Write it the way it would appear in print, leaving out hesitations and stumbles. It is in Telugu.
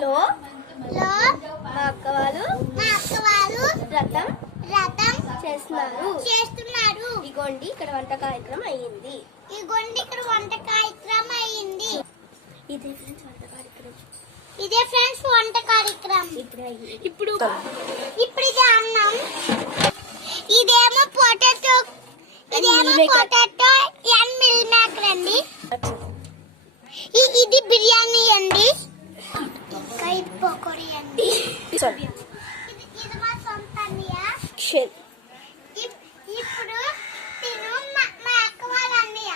లో లో మా అక్క వాళ్ళు రథం చేస్తున్నారు. ఇగోండి ఇక్కడ వంట కార్యక్రమం అయ్యింది. ఇదే ఫ్రెండ్స్ వంట కార్యక్రమం. ఇప్పుడు ఇది అన్నం, ఇదేమో పొటాటో అండ్ మిల్ మేకర్ అండి. ఇది బిర్యానీ అండి, కైట్ పకోడీ అండి. ఇది మా సొంత అన్నయ్య. ఇప్పుడు తిను మా అక్క వాళ్ళ అన్నయ్య.